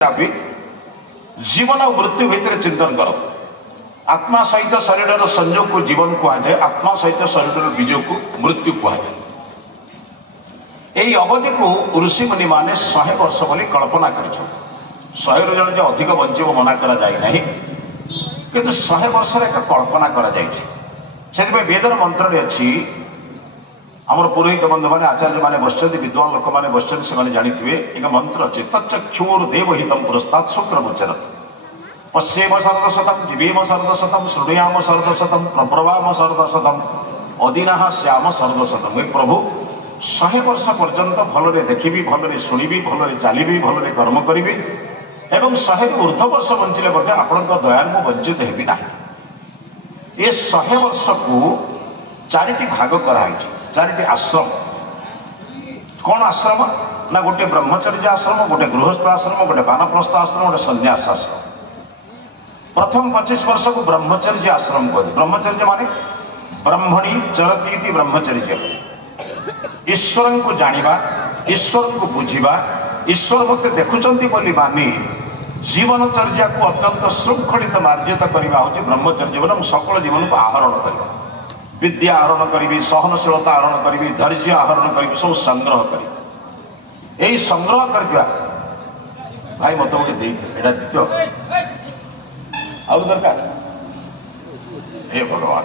भी जीवन और मृत्यु भितर चिंतन कर आत्मा सहित शरीर संयोग को जीवन कहुए, आत्मा सहित शरीर विजय को मृत्यु कहुए। यही अवधि को ऋषि मुनि माने 100 वर्ष बोली कल्पना कर 100 जन जो अधिक बंचव मना करा जाए नहीं, किंतु 100 वर्ष एक कल्पना करा जाए। वेदर मंत्र अच्छी आमर पुरोहित बंधु मैंने आचार्य मैंने बस विद्वान लोक मैंने बस से जानी एक मंत्र अच्छे तच्चक्षुर देवहितम पुरस्तात् शुक्रमुच्चरत् पश्येम शरदशतम जीवेम शरदशतम श्रृणुयाम शरदशतम प्रब्रवाम शरदशतम अदीना श्याम शरदशतम। प्रभु 100 वर्ष पर्यंत भलरे देखी भलरे शुणी भलरे चली भलरे कर्म करी एवं 100 ऊर्ध वर्ष बंचिले आपण दयार मु वंचित हेबी ना। ये 100 वर्ष को 4टी भाग कराई, 4टी आश्रम। कौन आश्रम ना गोटे ब्रह्मचर्य आश्रम, गोटे गृहस्थ आश्रम, गोटे वानप्रस्थ आश्रम, गोटे संन्यास आश्रम। प्रथम 25 वर्ष को ब्रह्मचर्य आश्रम कह। ब्रह्मचर्य माने ब्रह्मणी चरती ब्रह्मचर्य, ईश्वर को जानिबा, ईश्वर को बुझिबा, ईश्वर मते देखुचंती बोली मानी जीवनचर्या को अत्यंत श्रृंखलित मार्जित करवा हूँ ब्रह्मचर्य बोले सकल जीवन को आहरण करवा, विद्या आहरण करी, सहनशीलता आहरण करी, धैर्य आहरण करी, सब संग्रह करी। यही संग्रह कर भाई मत गोटे द्वितीय आउ दरकार। हे भगवान,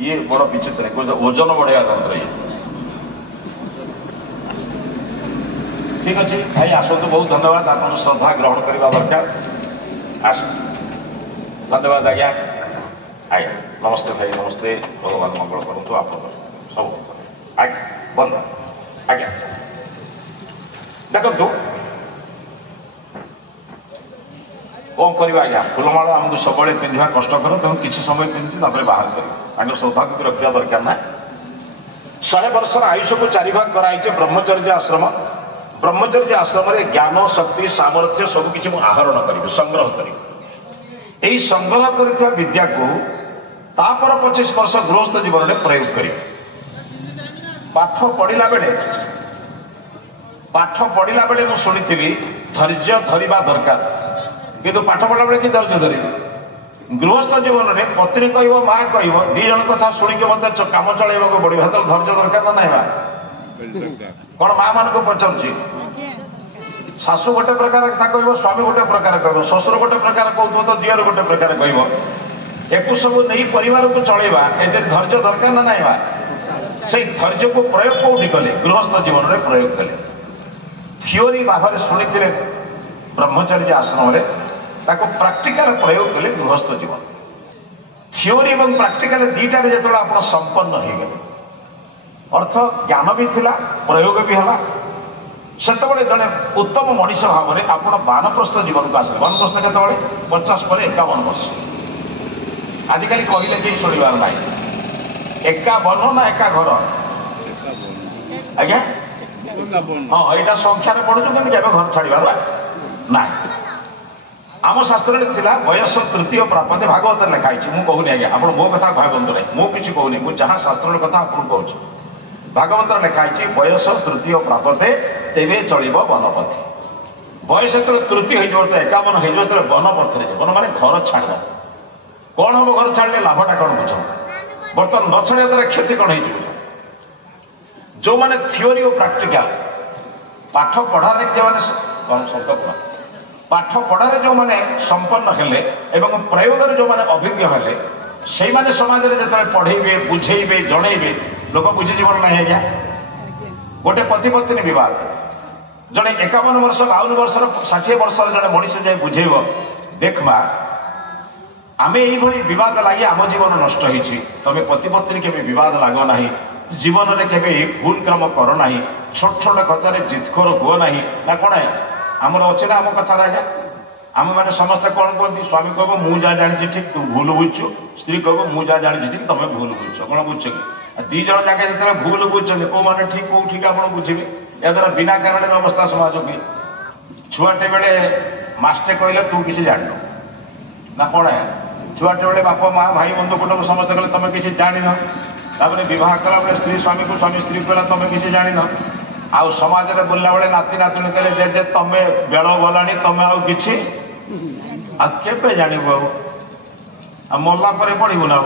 ये बड़ विचित्र ओजन बढ़ेगा तंत्र ये। ठीक अच्छे भाई आसतु, बहुत धन्यवाद। आप श्रद्धा ग्रहण करने दरकार। आस धन्यवाद आज्ञा। आज्ञा नमस्ते भाई, नमस्ते। भगवान मंगल करूँ आप सब आज्ञा बंद आज्ञा। देखो कौन करवा आज्ञा, फुलमाल आमको सब पिंधा कष्टर तेणु किसी समय पिंधि बाहर कर श्रद्धा को रखा दरकार ना। 100 वर्ष आयुष को 4 भाग कराई। ब्रह्मचर्य आश्रम, ब्रह्मचर्य आश्रम रे ज्ञान शक्ति सामर्थ्य सब किसी आहरण करी, संग्रह करी। यही संग्रह करथिबा विद्या को तापर 25 वर्ष गृहस्थ जीवन में प्रयोग करी। पाठ पढ़िला बेले मु शुणी धैर्य धरिबा दरकार, किंतु पाठ पढ़ला बेले कि धैर्य धरि। गृहस्थ जीवन में पत्नी कह, माँ कह, 2 जन कथा शुणिक मत काम चलैबा को पड़ो, धैर्य दरकार ना नहीं। कौन माँ मान को पचार शाशु गोटे प्रकार कथा कह, स्वामी गोटे प्रकार कह, शशुर गोटे प्रकार कहू तो दियर गोटे प्रकार कह, एक सब नहीं परिवार को चलैबा धैर्य दरकार ना नहीं। से धैर्य को प्रयोग कौटी कले, गृहस्थ जीवन में प्रयोग कले। थियोरी भाव शुणी ब्रह्मचर्य आश्रम प्राक्टिकल प्रयोग कले गृहस्थ जीवन। थियोरी और प्राक्टिकल दीटार जो आप संपन्न हो गए, अर्थ ज्ञान भी थिला, प्रयोग भी है, से जड़े उत्तम मनीष भाव में आप वानप्रस्थ जीवन को आसे। वानप्रस्थ के 50 पर 51 वर्ष। आजिकल कहले कहीं शुणवार ना, एका वन ना एका घर आज्ञा। हाँ यहाँ संख्यार पढ़ु कि घर छाड़ार ना। आम शास्त्र थिला बयस तृतीय प्रापते भागवत लिखाई। मुझे कहूनी आज्ञा, आप मो कथा भावतु ना, मुझे कहूनी, मुझे जहाँ शास्त्र कथा आपको कहूँ। भागवत लिखाई बयस तृतीय प्रापते तेबे चलिब वनपथी। बयस जो तृतीय हो 51 हो वनपथी वन माने घर छाड़। कौन हम घर छाड़े लाभटा कौन बुझ, बर्तमान न छाड़ा द्वारा क्षति कौन हो बुझ। जो मैंने थियोरी और प्राक्टिकल पाठ पढ़ारे जो मैंने कौन शब्द पाठ पढ़ारे जो मैंने संपन्न हेले एवं प्रयोग जो मैंने अभिज्ञ हेले, से माने समाज में जो पढ़ेबे बुझेबे जणेबे लोक बुझीजीवन ना। आज्ञा गोटे पति पत्नी बद जड़े 51 वर्ष 52 वर्ष 60 वर्ष जड़े मनीष जाए बुझेब, देख माँ आम यही बद लगे आम जीवन नष्ट होती। तुम पति पत्नी के बद लाग ना, जीवन में केवे भूल काम कर ना, छोट छोट कथार जितखोर हुए ना। कौन है आमर अच्छे ना आम कथा आज्ञा। आम मैंने समस्ते कौन कहती, स्वामी कह मुझे जहाँ जानी ठीक तू भूल बुझु, स्त्री कह मुझे जहाँ जानी ठीक तुम भूल बुझ। कौन बुझ कि 2 जन जाके जो भूल बुझे कौ मैंने ठीक कौ ठीक आप बुझे। या द्वारा बिना कारण अवस्था समाज की छुआटे बेले मास्टे कहले तू किसी जान ना। कौन है छुआटे बेले बापा माँ भाई बंधु कुटुंब समस्ते कहले तुम किसी जान। तापर बह कला स्त्री स्वामी को, स्वामी स्त्री कहला तुम किसी जान। आउ समाज रे बुल्ला बेले नाती नातुणी कहले जे तमे बेल गलानी तमे आउ किछि आ केबे जानिबो आ मोल्ला परे पड़िबो ना।